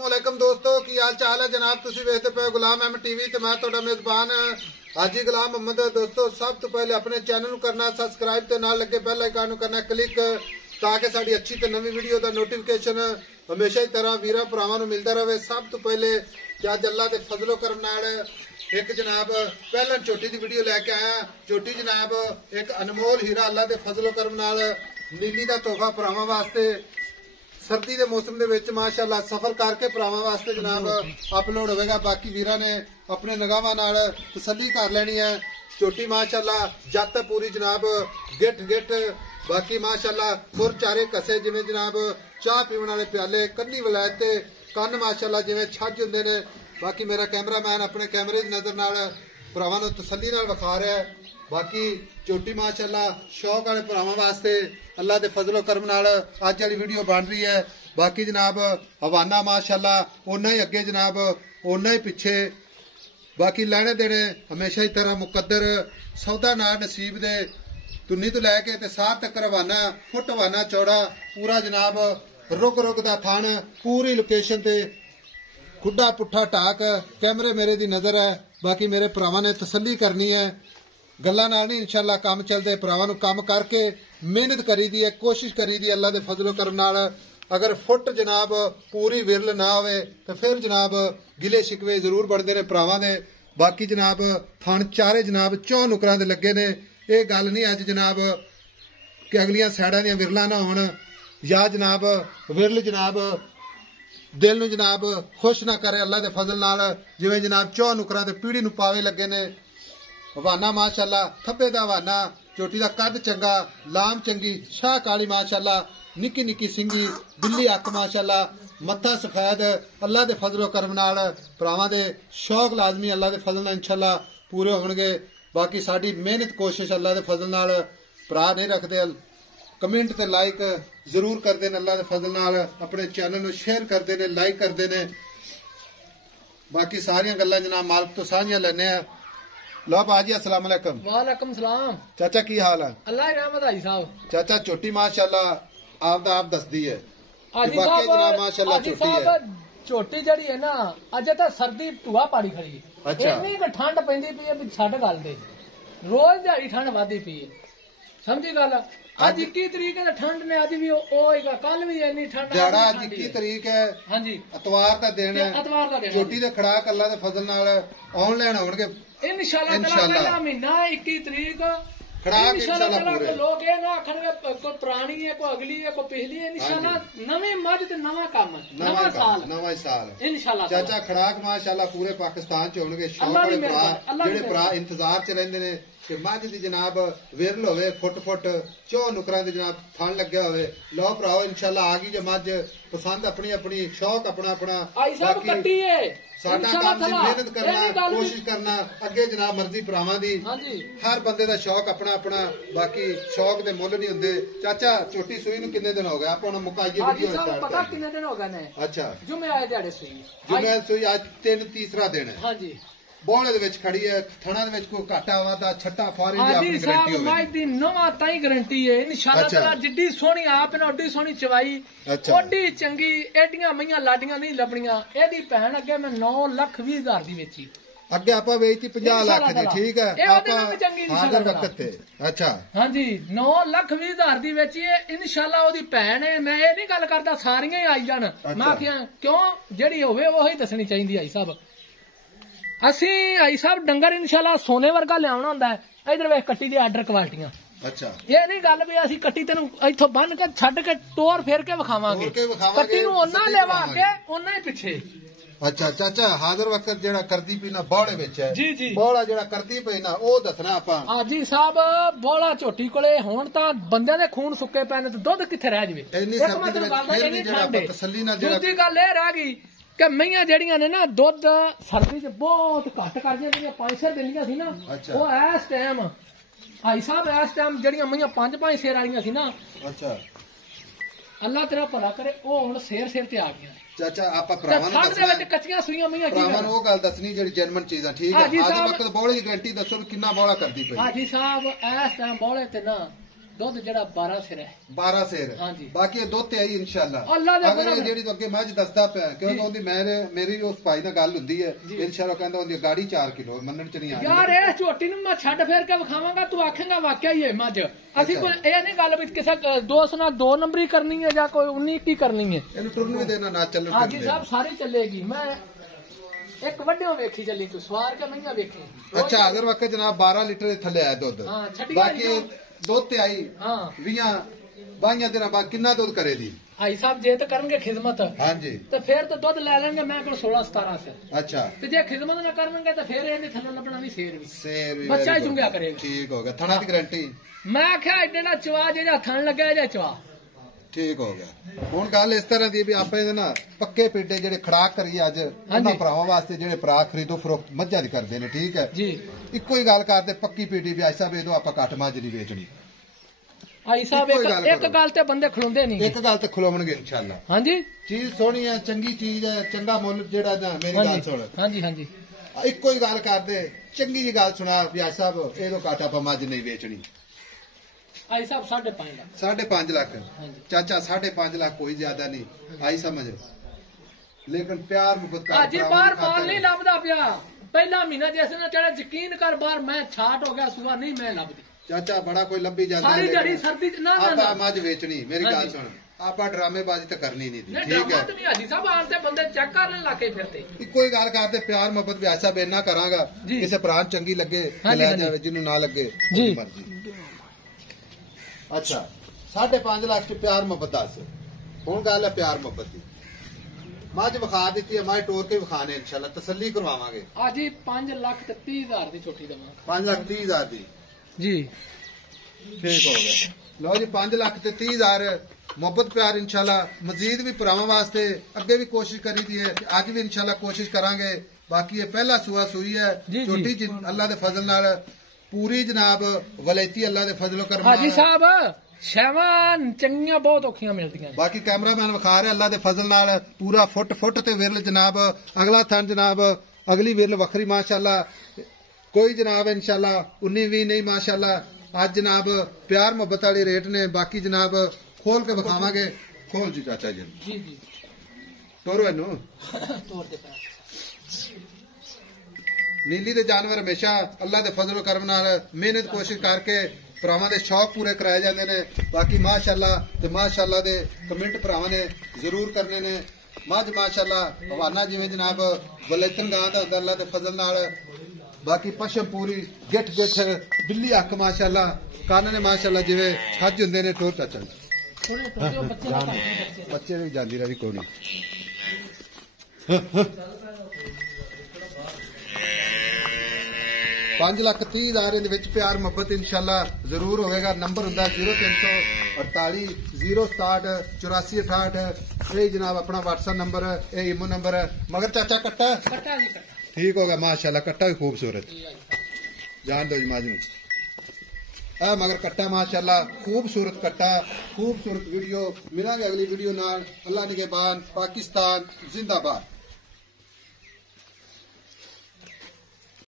वालेकुम दोस्तों की हाल चाल है जनाब तुसी वेखदे पे गुलाम अहमद टीवी ते मैं तुहाडा मेजबान हाजी गुलाम मोहम्मद। दोस्तों सब तो पहले अपने चैनल करना सब्सक्राइब ते नाल लगे बेल आइकन करना क्लिक ताकि साडी अच्छी ते नवी वीडियो दा नोटिफिकेशन हमेशा ही तरह वीरा भरावां नूं मिलदा रहे। सब तो पहले अज अल्लाह दे फजलो करम नाल एक जनाब पहला चोटी दी वीडियो लैके आया। चोटी जनाब एक अनमोल हीरा अल्लाह दे फजलो करम नाल नीली दा तोहफा भरावां वास्ते सर्दी के मौसम के माशाअल्लाह सफर करके भरावां वास्ते जनाब अपलोड होगा। बाकी वीरा ने अपने निगाहां नाल तसल्ली कर लेनी है। चोटी माशाअल्लाह जत पूरी जनाब गिठ गिठ बाकी माशाअल्लाह खुर चारे कसे जिवें जनाब चाह पीवन वाले प्याले कन्नी वलैत कन्न माशाअल्लाह जिवें छज हुंदे ने। बाकी मेरा कैमरामैन अपने कैमरे की नजर नाल भरावां नूं तसल्ली नाल विखा रहा है। बाकी चोटी माशाअल्लाह शौक वाले भरावां वास्ते अल्लाह दे फजलो करम नाल अज वाली वीडियो बन रही है। बाकी जनाब हवाना माशाअल्लाह ओना ही अगे जनाब ओना ही पिछे। बाकी लैने देने हमेशा ही तरह मुकद्दर सौदा नाल नसीब दे तुन्नी तो लैके ते सार तक हवाना फुट हवाना चौड़ा पूरा जनाब रुक रुक दा थन पूरी लोकेशन ते खुड्डा पुट्ठा टाक कैमरे मेरे दी नजर है। बाकी मेरे भरावां ने तसल्ली करनी है गल्लां नाल नहीं इंशाअल्लाह काम चलदे। भरावां नूं काम करके मेहनत करी दी है कोशिश करी दी अल्लाह दे फजलो करम नाल। अगर फुट जनाब पूरी विरल ना होवे तो फिर जनाब गिले शिकवे जरूर बढ़ते ने भरावां दे। बाकी जनाब थन चारे जनाब चौ नुकरां दे लगे ने। ये गल नहीं अज जनाब कि अगलियां साइडां दियां विरलां ना होण या जनाब विरल जनाब दिल नूं जनाब खुश ना करे अल्लाह दे फजल नाल। जिवें जनाब चौ नुकरां ते पीढ़ी नूं पावे लगे ने। हवाना माशाअल्लाह थब्बे दा हवाना चोटी दा कद चंगा लाम चंगी शाह काली माशाअल्लाह निक्की निक्की सिंगी बिल्ली अख माशाअल्लाह मत्था सफेद अल्लाह दे फजलो करम नाल भरावां दे शौक लाजमी अल्लाह दे फजल नाल इंशाअल्लाह पूरे होणगे। बाकी साडी मेहनत कोशिश अल्लाह दे फजल नाल भरा नहीं रखदे कमेंट ते लाइक जरूर करदे ने अल्लाह दे फजल नाल अपने चैनल नूं शेयर करदे ने लाइक करदे ने। बाकी सारियां गल्लां जनाब मालक तो साझियां लैने आ। लो बाजी अस्सलाम वालेकुम। वालेकुम सलाम चाचा की हाल है? अल्लाह की रहमत हाजी साहब। चाचा चोटी माशाअल्लाह आपदा आप दसदी है हाजी बाकी जनाब माशाअल्लाह चोटी है। चोटी जड़ी है ना अजे तो सर्दी टूआ पाड़ी खड़ी है। अच्छा इतनी क ठंड पैंदी पई है भी छड गल दे रोज दिहाड़ी ठंड वादी पई है समझी गल। आज 21 तरीक है ठंड ने अज भी होएगा कल भी इतनी ठंड जड़ा अज 21 तरीक है। हां जी इतवार दा दिन है चोटी दे खड़ाक अल्लाह दे फजल नाल ऑनलाइन होणगे इंशाअल्लाह पहला महीना 21 तरीक खड़ाक इंशाअल्लाह पूरे। लोग ये ना आखणगे कोई पुरानी है कोई अगली है कोई पिछली है इंशाअल्लाह नवे मज ते नवा काम नवा साल इंशाअल्लाह। चाचा खड़ाक माशाअल्लाह पूरे पाकिस्तान च होणगे। शौक वाले भरा जेड़े भरा इंतजार च रहिंदे ने कि मज दी जनाब विरल होवे फुट फुट चौ नुकरां दे जनाब थन लग्या होवे। लो भराओ इंशाअल्लाह आ गई जे मज पसंद अपनी अपनी शौक अपना अपना कट्टी है साडा काम सी मेहनत करना कोशिश करना अगे जनाब मर्जी भरावां दी हर बंदे दा शौक अपना अपना। बाकी शौक दे मुੱਲ नहीं हुंदे। चाचा चोटी सूई नूं किन्ने दिन हो गए आप हुण मुकाइए वीडियो स्टार्ट पता किन्ने दिन हो गए ने? अच्छा जुमे आए दिहाड़े सूई जुमे सूई आज तीसरा दिन है। हां जी बोले दे विच खड़ी है थणा दे विच कोई घाटा वादा छट्टा फारी दी अपनी गारंटी होवे। आज दी नवा ताई गारंटी है इंशाअल्लाह ताला जिड्डी सोहनी आप ने ओडी सोहनी चवाई ओडी चंगी एडियां मईयां लाडियां नहीं लबणियां। एदी भैन अगे मैं 9,20,000 दी वेची अगे आपा वेचती 50 लाख दी ठीक है आपा हाजिर वक्त ते। अच्छा हां जी 9,20,000 दी वेची है इंशाअल्लाह ओदी भैन है। मैं ये नहीं गल करदा सारियां ही आई जान मैं आखिया क्यों जेड़ी होवे ओही दसनी चाहिदी आई साहब। असी आई साहब डंगर इंशाअल्लाह सोने वर्गा लियावना हुंदा है। इधर वेख कट्टी दी आर्डर क्वालिटियां। अच्छा ये नहीं गल भी असी कट्टी तेनू इथों बन के छड के टोर फेर के विखावांगे कट्टी नूं ओना लेवा के ओना ही पिछे। अच्छा चाचा हाजिर वक्त जेड़ा करदी पई ना बौड़े विच है जी जी बौड़ा जेड़ा करदी पई ना ओ दसना आपा। हाजी साहब बौड़ा झोटी कोले हुण तां बंदे दे खून सुक्के पैने ते दुध किथे रह जवे। इन्नी सर्दी दे विच फिर भी जेड़ा तसल्ली ना जेड़ा दूजी गल ए रह गई कि मईयां जेड़ियां ने ना दुध सर्दी च बहुत घट कर दियां 5 दिंदियां सी ना वो इस टाइम भाई साहब इस टाइम जेड़ियां मईयां 5-5 शेर वालियां सी ना अच्छा अल्लाह तेरा भला करे ओ हुण शेर शेर ते आ गईयां। चाचा आपा भरावां नूं दसना कच्चियां सूईयां मईयां भरावां नूं ओ गल दसनी जेड़ी जेन्युइन चीज़ां ठीक है। आज वक्त बौले दी गारंटी दसो किन्ना बौला करदी पई। हाजी साहब इस टाइम बौले ते ना ਦੁੱਧ ਜਿਹੜਾ 12 ਸਿਰ ਹੈ 12 ਸੇਰ ਹਾਂਜੀ। ਬਾਕੀ ਇਹ ਦੁੱਧ ਤੇ ਆਈ ਇਨਸ਼ਾਅੱਲਾ। ਅੱਲਾ ਦੇ ਅਗਰ ਇਹ ਫਜ਼ਲ ਜਿਹੜੀ ਤੋਂ ਅੱਗੇ ਮੱਝ ਦੱਸਦਾ ਪਿਆ ਕਿਉਂਕਿ ਜੀ। ਉਹਦੀ ਮੇਰੀ ਉਸ ਭਾਈ ਨਾਲ ਗੱਲ ਹੁੰਦੀ ਹੈ ਜੀ। ਇਨਸ਼ਾਅੱਲਾ ਕਹਿੰਦਾ ਉਹਦੀ ਗਾੜੀ 4 ਕਿਲੋ ਮੰਨਣ ਚ ਨਹੀਂ ਆ ਯਾਰ ਇਹ ਝੋਟੀ ਨੂੰ ਮੈਂ ਛੱਡ ਫੇਰ ਕੇ ਵਿਖਾਵਾਂਗਾ ਤੂੰ ਆਖੇਂਗਾ ਵਾਕਿਆ ਹੀ ਹੈ ਮੱਝ। ਅਸੀਂ ਕੋਈ ਇਹ ਨਹੀਂ ਗੱਲ ਵੀ ਕਿਸੇ ਦੋਸਤ ਨਾਲ 2 ਨੰਬਰੀ ਕਰਨੀ ਹੈ ਜਾਂ ਕੋਈ 19 ਕੀ ਕਰਨੀ ਹੈ। ਇਹਨੂੰ ਟੁਰਨ ਵੀ ਦੇਣਾ ਨਾ ਚੱਲਣ ਹਾਜੀ ਕਰਦੇ। ਸਾਹਿਬ ਸਾਰੀ ਚੱਲੇਗੀ। ਮੈਂ ਇੱਕ ਵੱਡਿਓ ਵੇਖੀ ਚੱਲੀ ਤੂੰ ਸਵਾਰ ਕੇ ਮਈਆਂ ਵੇਖੀ। ਅੱਛਾ ਅਗਰ ਵਕਤ ਜਨਾਬ 12 ਲੀਟਰ ਦੇ ਥੱਲੇ ਆਇਆ ਦੁੱਧ ਹਾਂ, ਛੱਡੀ ਬਾਕੀ ਆਈ ਦੁੱਧ ਤੇ ਆਈ ਹਾਂ 20 22 ਦਿਨਾਂ ਬਾਅਦ ਕਿੰਨਾ ਦੁੱਧ ਕਰੇ ਦੀ? ਭਾਈ ਸਾਹਿਬ ਜੇ ਤਾਂ ਕਰਨਗੇ ਖਿਦਮਤ ਹਾਂਜੀ ਤੇ ਫਿਰ ਤਾਂ ਦੁੱਧ ਲੈ ਲੈਣਗੇ ਮੈਂ ਕੋਲ 16 17 ਸਿਰ। ਅੱਛਾ ਤੇ ਜੇ ਖਿਦਮਤ ਨਾ ਕਰਨਗੇ ਤਾਂ ਫਿਰ ਇਹਦੇ ਥੱਲੋਂ ਲੱਭਣਾ ਨਹੀਂ ਫੇਰ ਵੀ ਸੇਰ ਵੀ ਬੱਚਾ ਹੀ very good। ਚੁੰਗਿਆ ਕਰੇਗਾ। ਠੀਕ ਹੋ ਗਿਆ ਥਣਾ ਦੀ ਗਾਰੰਟੀ ਮੈਂ ਆਖਿਆ ਐਡੇ ਦਾ ਚਵਾ ਜਿਹੜਾ ਥਣ ਲੱਗਿਆ ਜਾਂ ਚਵਾ ਠੀਕ ਹੋ ਗਿਆ। ਹੁਣ ਗੱਲ ਇਸ ਤਰ੍ਹਾਂ ਦੀ ਵੀ ਆਪਾਂ ਇਹਦੇ ਨਾਲ ਪੱਕੇ ਪੇਡੇ ਜਿਹੜੇ ਖੜਾਕ ਕਰੀਏ ਅੱਜ ਉਹਨਾਂ ਹਾਂਜੀ। ਭਰਾਵਾਂ ਵਾਸਤੇ ਜਿਹੜੇ ਭਰਾ ਖਰੀਦੋ ਫਰੋਖਤ ਮੱਝਾਂ ਦੀ ਕਰਦੇ ਨੇ ਠੀਕ ਹੈ ਜੀ। ਇੱਕੋ ਹੀ ਗੱਲ ਕਰਦੇ ਪੱਕੀ ਪੇਡੀ ਵੀ ਐਸਾ ਵੇਦੋ ਆਪਾਂ ਘੱਟ ਮੱਝ ਨਹੀਂ ਵੇਚਣੀ। ਭਾਈ ਸਾਹਿਬ ਇੱਕੋ ਹੀ ਗੱਲ ਇੱਕ ਕਰੋ। ਗੱਲ ਤੇ ਬੰਦੇ ਖਲੋਂਦੇ ਨਹੀਂ। ਇੱਕ ਗੱਲ ਤੇ ਖਲੋਵਣਗੇ ਇਨਸ਼ਾਅੱਲਾ। ਹਾਂਜੀ ਚੀਜ਼ ਸੋਹਣੀ ਹੈ ਚੰਗੀ ਚੀਜ਼ ਹੈ ਚੰਗਾ ਮੁੱਲ ਜਿਹੜਾ ਨਾ ਮੇਰੀ ਗੱਲ ਸੁਣ ਹਾਂਜੀ ਹਾਂਜੀ ਇੱਕੋ ਹੀ ਗੱਲ ਕਰਦੇ ਚੰਗੀ ਜੀ ਗੱਲ ਸੁਣਾ ਵੀ ਆਜ ਸਾਹਿਬ ਇਹਦੋਂ ਘੱਟ ਆਪਾਂ ਮੱਝ ਨਹੀਂ ਵੇਚਣੀ। ਭਾਈ ਸਾਹਿਬ 5.5 ਲੱਖ 5.5 ਲੱਖ ਹਾਂਜੀ। ਚਾਚਾ 5.5 ਲੱਖ ਕੋਈ ਜ਼ਿਆਦਾ ਨਹੀਂ ਆਈ ਸਮਝ ਲੇਕਿਨ ਪਿਆਰ ਮੁਹੱਬਤ ਕਰ ਅੱਜ ਬਾਰ ਬਾਰ ਨਹੀਂ ਲੱਭਦਾ ਪਿਆ। ਪਹਿਲਾ ਮਹੀਨਾ ਜਿਸ ਨਾਲ ਚੜਾ ਯਕੀਨ ਕਰ ਬਾਰ ਮੈਂ ਛਾਟ ਹੋ ਗਿਆ ਸੁਆ ਨਹੀਂ ਮੈਂ ਲੱਭਦੀ। ਚਾਚਾ ਬੜਾ ਕੋਈ ਲੱਭੀ ਜਾਂਦਾ ਸਾਰੀ ਲੇਕਿਨ ਦਿਹਾੜੀ ਸਰਦੀ ਚ ਨਾ ਆਪਾਂ ਮੱਝ ਵੇਚਣੀ ਮੇਰੀ ਗੱਲ ਹਾਂਜੀ। ਸੁਣ ਆਪਾਂ ਡਰਾਮੇਬਾਜ਼ੀ ਤਾਂ ਕਰਨੀ ਨਹੀਂ ਨਹੀਂ ਠੀਕ ਡਰਾਮਾ ਹੈ ਤੇ ਨਹੀਂ ਹਾਜੀ ਸਾਹਿਬ ਆਣ ਤੇ ਬੰਦੇ ਚੈੱਕ ਕਰਨ ਲੱਗੇ ਫਿਰਦੇ। ਇੱਕੋ ਹੀ ਗੱਲ ਕਰਦੇ ਪਿਆਰ ਮੁਹੱਬਤ ਵੀ ਐਸਾ ਬੇਨਾ ਕਰਾਂਗਾ ਜੀ। ਕਿਸੇ ਭਰਾ ਨੂੰ ਚੰਗੀ ਲੱਗੇ ਤੇ ਹਾਂਜੀ, ਲੈ ਹਾਂਜੀ। ਜਾਵੇ ਜਿਹਨੂੰ ਨਾ ਲੱਗੇ ਜੀ। ਉਹਦੀ ਮਰਜ਼ੀ। ਅੱਛਾ 5.5 ਲੱਖ ਚ ਪਿਆਰ ਮੁਹੱਬਤ ਦੱਸ ਹੁਣ ਗੱਲ ਹੈ ਪਿਆਰ ਮੁਹੱਬਤ ਦੀ। ਮੱਝ ਵਿਖਾ ਦਿੱਤੀ ਹੈ ਮੱਝ ਟੋਰ ਕੇ ਵਿਖਾਣੇ ਇਨਸ਼ਾਅੱਲਾ ਤਸੱਲੀ ਕਰਵਾਵਾਂਗੇ। ਅੱਜ ਹੀ 5 ਲੱਖ ਤੇ 30 ਹਜ਼ਾਰ ਦੀ ਛੋਟੀ ਦਵਾਂ 5,30,000 ਦੀ ਜੀ। ਠੀਕ ਹੋ ਗਿਆ। ਲਓ ਜੀ 5 ਲੱਖ ਤੇ 30,000 ਮੁਹੱਬਤ ਪਿਆਰ ਇਨਸ਼ਾਅੱਲਾ ਮਜ਼ੀਦ ਵੀ ਭਰਾਵਾਂ ਵਾਸਤੇ ਅੱਗੇ ਵੀ ਕੋਸ਼ਿਸ਼ ਕਰੀ ਦੀ ਹੈ ਅੱਜ ਵੀ ਇਨਸ਼ਾਅੱਲਾ ਕੋਸ਼ਿਸ਼ ਕਰਾਂਗੇ। ਬਾਕੀ ਇਹ ਪਹਿਲਾ ਸੂਆ ਸੂਈ ਹੈ ਜੀ, ਛੋਟੀ ਜੀ। ਅੱਲਾ ਦੇ ਫਜ਼ਲ ਨਾਲ ਪੂਰੀ ਜਨਾਬ ਵਲੈਤੀ ਅੱਲਾ ਦੇ ਫਜ਼ਲੋ ਕਰਮ ਹਾਜੀ ਨਾਲ। ਸਾਹਿਬ ਸ਼ੈਵਾਂ ਚੰਗੀਆਂ ਬਹੁਤ ਔਖੀਆਂ ਮਿਲਦੀਆਂ ਨੇ। ਬਾਕੀ ਕੈਮਰਾਮੈਨ ਵਿਖਾ ਰਿਹਾ ਅੱਲਾ ਦੇ ਫਜ਼ਲ ਨਾਲ ਪੂਰਾ ਫੁੱਟ ਤੇ ਵਿਰਲ ਜਨਾਬ ਅਗਲਾ ਥਣ ਜਨਾਬ ਅਗਲੀ ਵਿਰਲ ਵੱਖਰੀ ਮਾਸ਼ਾਅੱਲਾ ਕੋਈ ਜਨਾਬ ਇਨਸ਼ਾਅੱਲਾ 19-20 ਨਹੀਂ ਮਾਸ਼ਾਅੱਲਾ ਅੱਜ ਜਨਾਬ ਪਿਆਰ ਮੁਹੱਬਤ ਵਾਲੇ ਰੇਟ ਨੇ। ਬਾਕੀ ਜਨਾਬ ਖੋਲ ਕੇ ਵਿਖਾਵਾਂਗੇ। ਖੋਲ ਜੀ ਚਾਚਾ ਜੀ ਜੀ ਜੀ ਤੋਰੋ ਇਹਨੂੰ। ਤੋਰ ਦੇ ਪਾ ਨੀਲੀ ਦੇ ਜਾਨਵਰ ਹਮੇਸ਼ਾ ਅੱਲਾ ਦੇ ਫਜ਼ਲ ਕਰਮ ਨਾਲ ਮਿਹਨਤ ਕੋਸ਼ਿਸ਼ ਕਰਕੇ ਭਰਾਵਾਂ ਦੇ ਸ਼ੌਕ ਪੂਰੇ ਕਰਾਏ ਜਾਂਦੇ ਨੇ। ਬਾਕੀ ਮਾਸ਼ਾਅੱਲਾ ਤੇ ਮਾਸ਼ਾਅੱਲਾ ਦੇ ਕਮੈਂਟ ਭਰਾਵਾਂ ਨੇ ਜ਼ਰੂਰ ਕਰਨੇ ਨੇ। ਮੱਝ ਮਾਸ਼ਾਅੱਲਾ ਹਵਾਨਾ ਜਿਵੇਂ ਜਨਾਬ ਵਲੈਤਨ ਗਾਂ ਦਾ ਹੁੰਦਾ ਅੱਲਾ ਦੇ ਫਜ਼ਲ ਨਾਲ। ਬਾਕੀ ਪਸ਼ਮ ਪੂਰੀ ਗਿੱਠ ਬਿੱਲੀ ਅੱਖ ਮਾਸ਼ਾਅੱਲਾ ਕੰਨ ਨੇ ਮਾਸ਼ਾਅੱਲਾ ਜਿਵੇਂ ਛੱਜ ਹੁੰਦੇ ਨੇ ਟੋਰ ਚਾਚਾ ਥੋੜੇ ਥੋੜੇ ਬੱਚੇ ਦਾ ਬੱਚੇ ਬੱਚੇ ਵੀ ਜਾਂਦੀ ਰਹੀ ਕੋਈ ਨਹੀਂ। 5,30,000 ਦੇ ਵਿੱਚ ਪਿਆਰ ਮੁਹੱਬਤ ਇਨਸ਼ਾਅੱਲਾ ਜ਼ਰੂਰ ਹੋਵੇਗਾ। ਨੰਬਰ ਹੁੰਦਾ 0348 067 8468 ਇਹ ਜਨਾਬ ਆਪਣਾ WhatsApp ਨੰਬਰ ਇਹ ਇਮੋ ਨੰਬਰ ਹੈ। ਮਗਰ ਚਾਚਾ ਕੱਟਾ ਕੱਟਾ ਜੀ ਕੱਟਾ ਠੀਕ ਹੋਗਾ ਮਾਸ਼ਾਅੱਲਾ ਕੱਟਾ ਵੀ ਖੂਬਸੂਰਤ ਜਾਨ ਦੋ ਜੀ ਮਾਜੂ ਆ ਮਗਰ ਕੱਟਾ ਮਾਸ਼ਾਅੱਲਾ ਖੂਬਸੂਰਤ ਕੱਟਾ ਖੂਬਸੂਰਤ ਵੀਡੀਓ ਮਿਲਾਂਗੇ ਅਗਲੀ ਵੀਡੀਓ ਨਾਲ। ਅੱਲਾ ਨਿਗਹਿਬਾਨ ਪਾਕਿस्तान जिंदाबाद।